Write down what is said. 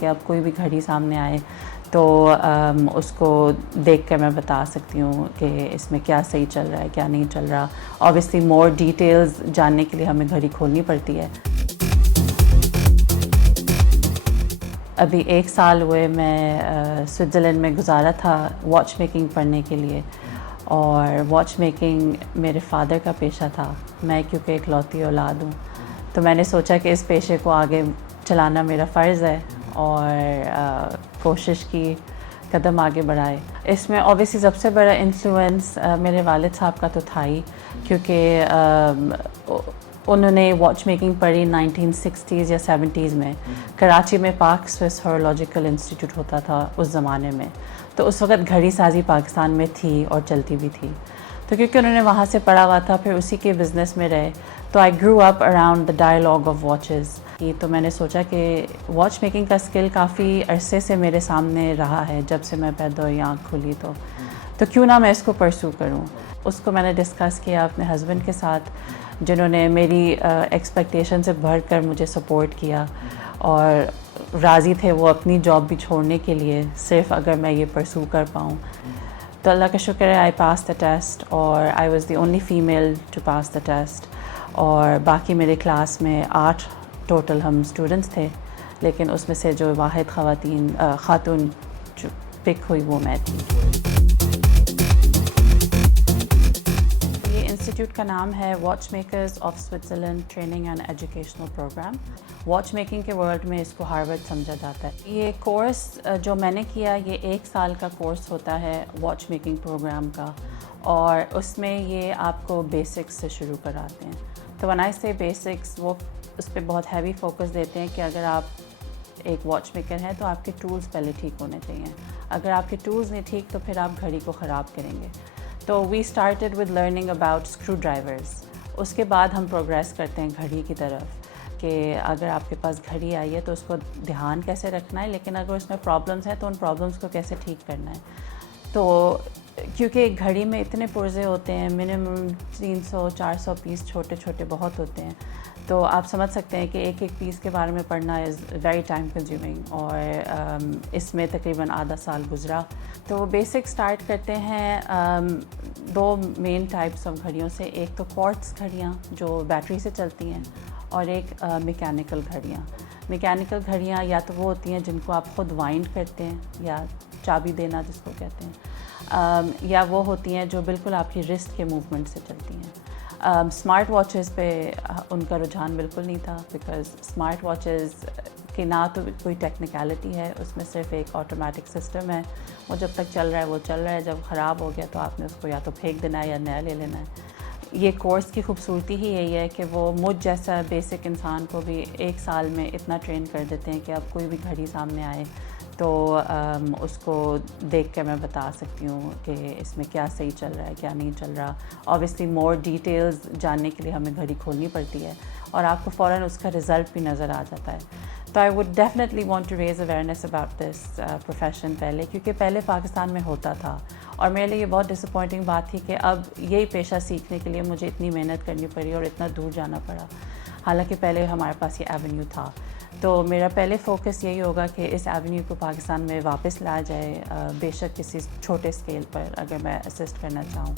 کہ اب کوئی بھی گھڑی سامنے آئے تو اس کو دیکھ کر میں بتا سکتی ہوں کہ اس میں کیا صحیح چل رہا ہے کیا نہیں چل رہا. آبویسلی مور ڈیٹیلز جاننے کے لیے ہمیں گھڑی کھولنی پڑتی ہے. ابھی 1 سال ہوئے میں سوئٹزرلینڈ میں گزارا تھا واچ میکنگ پڑھنے کے لیے, اور واچ میکنگ میرے فادر کا پیشہ تھا. میں کیونکہ اکلوتی اولاد ہوں تو میں نے سوچا کہ اس پیشے کو آگے چلانا میرا فرض ہے, اور کوشش کی قدم آگے بڑھائے. اس میں اوبیسلی سب سے بڑا انفلوئنس میرے والد صاحب کا تو تھا ہی, کیونکہ انہوں نے واچ میکنگ پڑھی 1960s یا 70s میں. کراچی میں پاک سوئس ہارولوجیکل انسٹیٹیوٹ ہوتا تھا اس زمانے میں, تو اس وقت گھڑی سازی پاکستان میں تھی اور چلتی بھی تھی. تو کیونکہ انہوں نے وہاں سے پڑھا ہوا تھا, پھر اسی کے بزنس میں رہے, تو I grew up around the dialogue of watches. تو میں نے سوچا کہ واچ میکنگ کا اسکل کافی عرصے سے میرے سامنے رہا ہے, جب سے میں پیدا ہوئی آنکھ کھلی تو کیوں نہ میں اس کو پرسو کروں. اس کو میں نے ڈسکس کیا اپنے ہسبینڈ کے ساتھ, جنہوں نے میری ایکسپیکٹیشن سے بڑھ کر مجھے سپورٹ کیا, اور راضی تھے وہ اپنی جاب بھی چھوڑنے کے لیے صرف اگر میں یہ پرسو کر پاؤں. تو اللہ کا شکر ہے آئی پاس دا ٹیسٹ, اور I was the only female to pass the test. اور باقی میرے کلاس میں 8 ٹوٹل ہم اسٹوڈنٹس تھے, لیکن اس میں سے جو واحد خاتون جو پک ہوئی وہ میں تھی. یہ انسٹیٹیوٹ کا نام ہے watch makers of Switzerland training and educational program. Watch making کے ورلڈ میں اس کو ہارورڈ سمجھا جاتا ہے. یہ کورس جو میں نے کیا یہ 1 سال کا کورس ہوتا ہے واچ میکنگ پروگرام کا, اور اس میں یہ آپ کو بیسکس سے شروع کراتے ہیں. تو when I say بیسکس, وہ اس پہ بہت ہیوی فوکس دیتے ہیں کہ اگر آپ ایک واچ میکر ہیں تو آپ کے ٹولز پہلے ٹھیک ہونے چاہیے. اگر آپ کے ٹولز نہیں ٹھیک تو پھر آپ گھڑی کو خراب کریں گے. تو we started with learning about screw drivers. اس کے بعد ہم پروگریس کرتے ہیں گھڑی کی طرف, کہ اگر آپ کے پاس گھڑی آئی ہے تو اس کو دھیان کیسے رکھنا ہے, لیکن اگر اس میں پرابلمس ہیں تو ان پرابلمس کو کیسے ٹھیک کرنا ہے. تو کیونکہ گھڑی میں اتنے پرزے ہوتے ہیں, منیمم 300-400 پیس چھوٹے چھوٹے بہت ہوتے ہیں, تو آپ سمجھ سکتے ہیں کہ ایک ایک پیس کے بارے میں پڑھنا از ویری ٹائم کنزیومنگ, اور اس میں تقریباً آدھا سال گزرا. تو بیسک سٹارٹ کرتے ہیں 2 مین ٹائپس آف گھڑیوں سے. ایک تو کوارٹز گھڑیاں جو بیٹری سے چلتی ہیں, اور ایک میکینیکل گھڑیاں. میکینیکل گھڑیاں یا تو وہ ہوتی ہیں جن کو آپ خود وائنڈ کرتے ہیں, یا چابی دینا جس کو کہتے ہیں, یا وہ ہوتی ہیں جو بالکل آپ کی رسٹ کے موومنٹ سے چلتی ہیں. اسمارٹ واچز پہ ان کا رجحان بالکل نہیں تھا, بیکاز اسمارٹ واچز کی نہ تو کوئی ٹیکنیکلٹی ہے, اس میں صرف ایک آٹومیٹک سسٹم ہے, وہ جب تک چل رہا ہے وہ چل رہا ہے, جب خراب ہو گیا تو آپ نے اس کو یا تو پھینک دینا ہے یا نیا لے لینا ہے. یہ کورس کی خوبصورتی ہی یہی ہے کہ وہ مجھ جیسا بیسک انسان کو بھی 1 سال میں اتنا ٹرین کر دیتے ہیں کہ اب کوئی بھی گھڑی سامنے آئے تو اس کو دیکھ کر میں بتا سکتی ہوں کہ اس میں کیا صحیح چل رہا ہے کیا نہیں چل رہا. آبویسلی مور ڈیٹیلز جاننے کے لیے ہمیں گھڑی کھولنی پڑتی ہے, اور آپ کو فوراً اس کا رزلٹ بھی نظر آ جاتا ہے. تو I would definitely want to raise awareness about this profession پہلے, کیونکہ پہلے پاکستان میں ہوتا تھا, اور میرے لیے یہ بہت ڈسپوائنٹنگ بات تھی کہ اب یہی پیشہ سیکھنے کے لیے مجھے اتنی محنت کرنی پڑی اور اتنا دور جانا پڑا, حالانکہ پہلے ہمارے پاس یہ ایونیو تھا. تو میرا پہلے فوکس یہی ہوگا کہ اس ایونیو کو پاکستان میں واپس لایا جائے, بے شک کسی چھوٹے اسکیل پر اگر میں اسسٹ کرنا چاہوں.